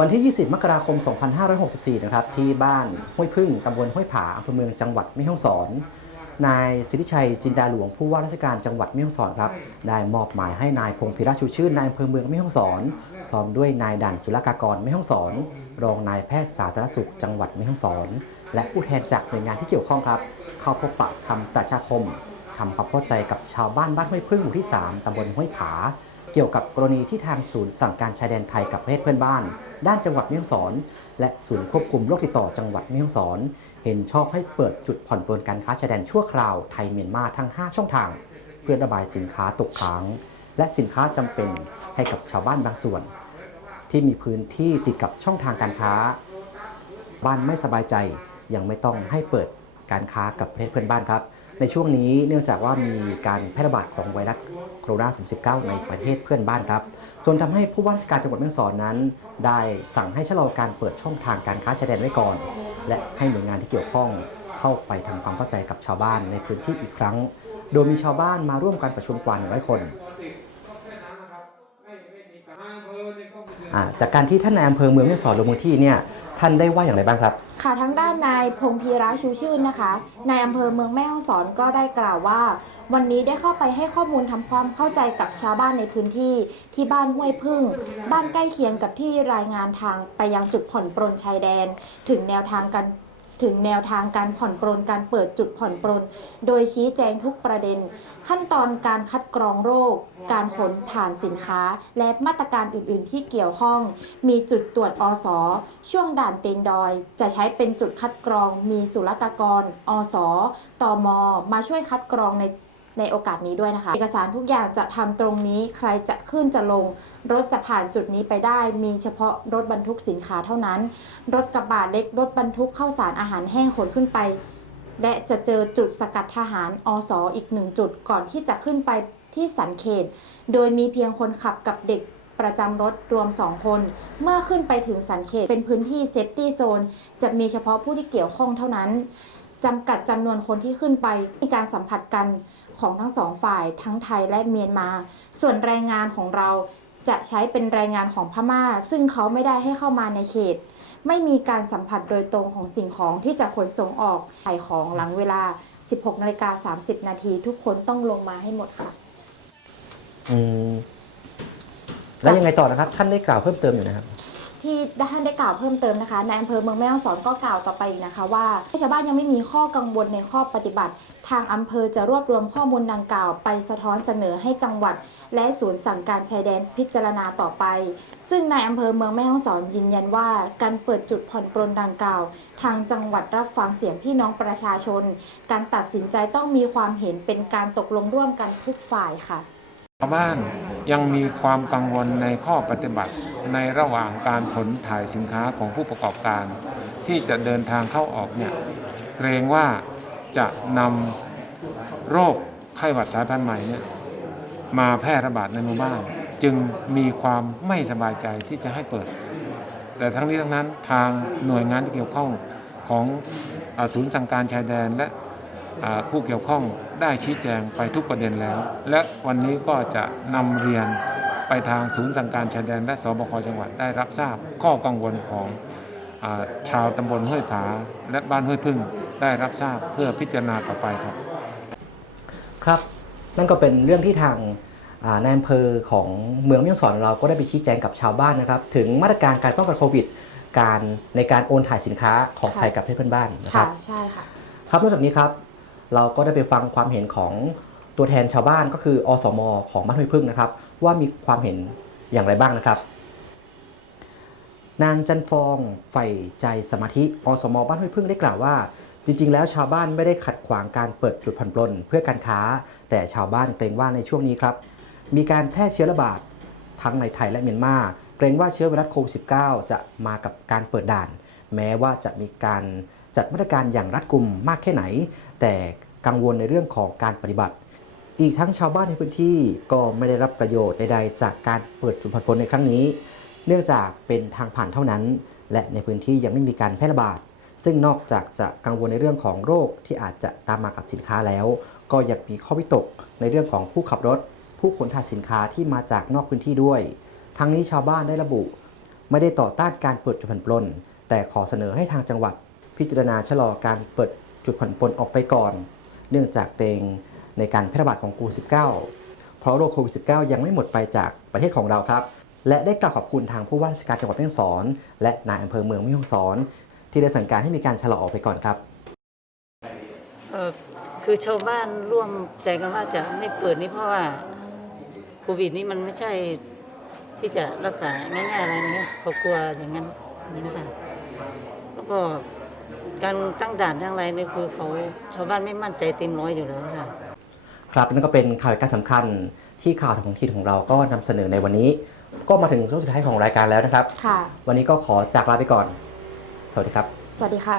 วันที่ 20 มกราคม 2564 นะครับ ที่บ้านห้วยพึ่งตำบลห้วยผาอำเภอเมืองจังหวัดแม่ฮ่องสอน นายสิทธิชัยจินดาหลวงผู้ว่าราชการจังหวัดแม่ฮ่องสอนครับ ได้มอบหมายให้นายพงศ์พิระชูชื่นนายอำเภอเมืองแม่ฮ่องสอน พร้อมด้วยนายด่านศุลกากรแม่ฮ่องสอน รองนายแพทย์สาธารณสุขจังหวัดแม่ฮ่องสอน และผู้แทนจากหน่วยงานที่เกี่ยวข้องครับ เข้าพบปะทำประชาคมทำความเข้าใจกับชาวบ้านบ้านห้วยพึ่งหมู่ที่ 3ตำบลห้วยผา กี่ยวกับกรณีที่ทางศูนย์สั่งการชายแดนไทยกับประเทศเพื่อนบ้าน ด้านจังหวัดแม่ฮ่องสอน และศูนย์ควบคุมโรคติดต่อจังหวัดแม่ฮ่องสอน เห็นชอบให้เปิดจุดผ่อนปลนการค้าชายแดนชั่วคราวไทยเมียนมาทั้ง 5 ช่องทาง เพื่อระบายสินค้าตกค้าง และสินค้าจำเป็นให้กับชาวบ้านบางส่วน ที่มีพื้นที่ติดกับช่องทางการค้า บ้านไม่สบายใจยังไม่ต้องให้เปิดการค้ากับประเทศเพื่อนบ้านครับ ในช่วงนี้เนื่องจากว่ามีการแพร่ระบาดของไวรัสโคโรนา2019 ในประเทศเพื่อนบ้านครับจนทำให้ผู้ว่าราชการจังหวัดแม่ฮ่องสอนนั้น ได้สั่งให้ชะลอการเปิดช่องทางการค้าชายแดนไว้ก่อน และให้หน่วยงานที่เกี่ยวข้องเข้าไปทำความเข้าใจกับชาวบ้านในพื้นที่อีกครั้ง โดยมีชาวบ้านมาร่วมการประชุมกว่า 100 คนอ่าจากการที่ท่านนายอำเภอเมืองแม่ฮ่องสอนลงมือที่เนี่ย ท่านได้ว่าอย่างไรบ้างครับ ค่ะทั้งด้านนายพงพีระชูชื่นนะคะนายอำเภอเมืองแม่ฮ่องสอนก็ได้กล่าวว่า วันนี้ได้เข้าไปให้ข้อมูลทำความเข้าใจกับชาวบ้านในพื้นที่ ที่บ้านห้วยพึ่ง บ้านใกล้เคียงกับที่รายงานทางไปยังจุดผ่อนปรนชายแดน ถึงแนวทางการ ถึงแนวทางการผ่อนปรนการเปิดจุดผ่อนปรน โดยชี้แจงทุกประเด็น ขั้นตอนการคัดกรองโรค การขนถ่านสินค้า และมาตรการอื่น ๆ ที่เกี่ยวข้อง มีจุดตรวจอสช่วงด่านเตนดอย จะใช้เป็นจุดคัดกรอง มีศุลกากรอสตมมาช่วยคัดกรองใน ในโอกาสนี้ด้วยนะคะ เอกสารทุกอย่างจะทำตรงนี้ใครจะขึ้นจะลง รถจะผ่านจุดนี้ไปได้ มีเฉพาะรถบรรทุกสินค้าเท่านั้น รถกระบะเล็กรถบรรทุกข้าวสารอาหารแห้งขนขึ้นไปและจะเจอจุดสกัดทหารอสออีกหนึ่งจุดก่อนที่จะขึ้นไปที่สันเขต โดยมีเพียงคนขับกับเด็กประจำรถรวม 2 คน เมื่อขึ้นไปถึงสันเขตเป็นพื้นที่เซฟตี้โซนจะมีเฉพาะผู้ที่เกี่ยวข้องเท่านั้น จำกัดจำนวนคนที่ขึ้นไปมีการสัมผัสกันของทั้งสองฝ่ายทั้งไทยและเมียนมา ส่วนแรงงานของเราจะใช้เป็นแรงงานของพม่า ซึ่งเขาไม่ได้ให้เข้ามาในเขต ไม่มีการสัมผัสโดยตรงของสิ่งของที่จะขนส่งออกขายของหลังเวลา 16นาฬิกา30 นาทีทุกคนต้องลงมาให้หมดค่ะ อืมแล้วยังไงต่อนะครับ ท่านได้กล่าวเพิ่มเติมอยู่นะครับ ที่ท่านได้กล่าวเพิ่มเติมนะคะในอำเภอเมืองแม่ฮ่องสอนก็กล่าวต่อไปอีกนะคะ ว่าชาวบ้านยังไม่มีข้อกังวลในข้อปฏิบัติ ทางอำเภอจะรวบรวมข้อมูลดังกล่าว ไปสะท้อนเสนอให้จังหวัด และศูนย์สั่งการชายแดนพิจารณาต่อไป ซึ่งในอำเภอเมืองแม่ฮ่องสอนยืนยันว่าการเปิดจุดผ่อนปรนดังกล่าว ทางจังหวัดรับฟังเสียงพี่น้องประชาชน การตัดสินใจต้องมีความเห็นเป็นการตกลงร่วมกันทุกฝ่ายค่ะ ชาวบ้านยังมีความกังวลในข้อปฏิบัติในระหว่างการขนถ่ายสินค้าของผู้ประกอบการ ที่จะเดินทางเข้าออกเนี่ยเกรงว่าจะนำโรคไข้หวัดสายพันธุ์ใหม่เนี่ยมาแพร่ระบาดในหมู่บ้าน จึงมีความไม่สบายใจที่จะให้เปิด แต่ทั้งนี้ทั้งนั้นทางหน่วยงานที่เกี่ยวข้องของศูนย์สั่งการชายแดนและ ผู้เกี่ยวข้องได้ชี้แจงไปทุกประเด็นแล้ว และวันนี้ก็จะนำเรียนไปทางศูนย์สั่งการชายแดนและสบคจังหวัดได้รับทราบข้อกังวลของอาชาวตำบลห้วยผา และบ้านห้วยพึ่งได้รับทราบเพื่อพิจารณาต่อไปครับ ครับนั่นก็เป็นเรื่องที่ทางอ่านายอำเภอของเมืองแม่ฮ่องสอนเราก็ได้ไปชี้แจงกับชาวบ้านนะครับ ถึงมาตรการการป้องกันโควิด การในการโอนถ่ายสินค้าของค่ะไทยกับประเทศเพื่อนบ้านนะคค่ะรับใช่ค่ะครับนอกจากนี้ครับ เราก็ได้ไปฟังความเห็นของตัวแทนชาวบ้านก็คืออสมของบ้านห้วยพึ่งนะครับ ว่ามีความเห็นอย่างไรบ้างนะครับ นางจันฟองใฝ่ใจสมาธิอสมบ้านห้วยพึ่งได้กล่าวว่า จริง ๆ แล้วชาวบ้านไม่ได้ขัดขวางการเปิดจุดผ่อนปลนเพื่อการค้า แต่ชาวบ้านเกรงว่าในช่วงนี้ครับ มีการแพร่เชื้อระบาดทั้งในไทยและเมียนมาเกรงว่าเชื้อไวรัสโควิด -19 จะมากับการเปิดด่าน แม้ว่าจะมีการ จัดมาตรการอย่างรัดกุมมากแค่ไหน แต่กังวลในเรื่องของการปฏิบัติ อีกทั้งชาวบ้านในพื้นที่ก็ไม่ได้รับประโยชน์ใดๆ จากการเปิดจุดผ่อนปลนในครั้งนี้ เนื่องจากเป็นทางผ่านเท่านั้น และในพื้นที่ยังไม่มีการแพร่ระบาด ซึ่งนอกจากจะกังวลในเรื่องของโรคที่อาจจะตามมากับสินค้าแล้ว ก็ยังมีข้อวิตกในเรื่องของผู้ขับรถ ผู้ขนถ่ายสินค้าที่มาจากนอกพื้นที่ด้วย ทั้งนี้ชาวบ้านได้ระบุ ไม่ได้ต่อต้านการเปิดจุดผ่อนปลนแต่ขอเสนอให้ทางจังหวัด พิจารณาชะลอการเปิดจุดผ่อนปลนออกไปก่อน เนื่องจากเกรงในการแพร่ระบาดของโควิด -19 เพราะโรคโควิด -19 ยังไม่หมดไปจากประเทศของเราครับ และได้กล่าวขอบคุณทางผู้ว่าราชการจังหวัดแม่ฮ่องสอน และนายอำเภอเมืองแม่ฮ่องสอน ที่ได้สั่งการให้มีการชะลอออกไปก่อนครับเออคือชาวบ้านร่วมใจกันว่าจะไม่เปิดนี่เพราะว่าโควิดนี่มันไม่ใช่ที่จะรักษาง่ายๆอะไรนะเขากลัวอย่างนั้นนี่นะคะแล้วก็ การตั้งด่านทั้งอะไรนี่คือเขาชาวบ้านไม่มั่นใจเต็มร้อยอยู่แล้วนะคะครับนั่นก็เป็นข่าวการสำคัญที่ข่าวของทีของเราก็นำเสนอในวันนี้ ก็มาถึงช่วงสุดท้ายของรายการแล้วนะครับ ค่ะ วันนี้ก็ขอจากลาไปก่อน สวัสดีครับ สวัสดีค่ะ